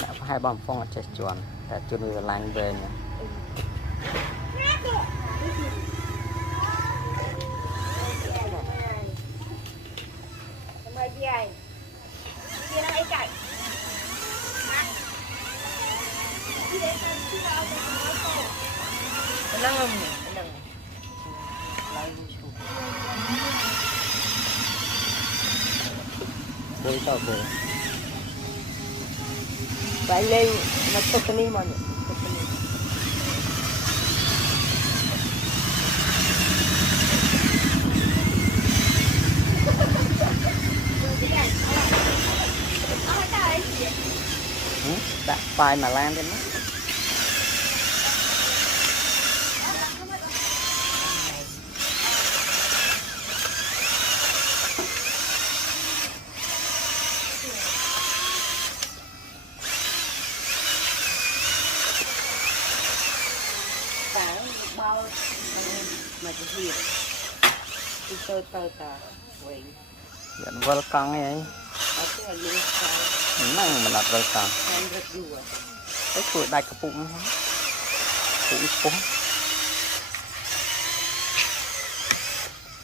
đã hai bom phong ở trên chuồn đã chuồn người lành về nhỉ bôi tao bôi Vậy lên nó tốt cái này mà nhỉ. đã phai mà lan trên nó Bao mà cái gì đi tơ tơ ta vậy dẫn vơ căng ấy ở cái lưng sao năng mà đặt vơ căng ăn rất nhiều cái tuổi đại cái bụng bụng bụng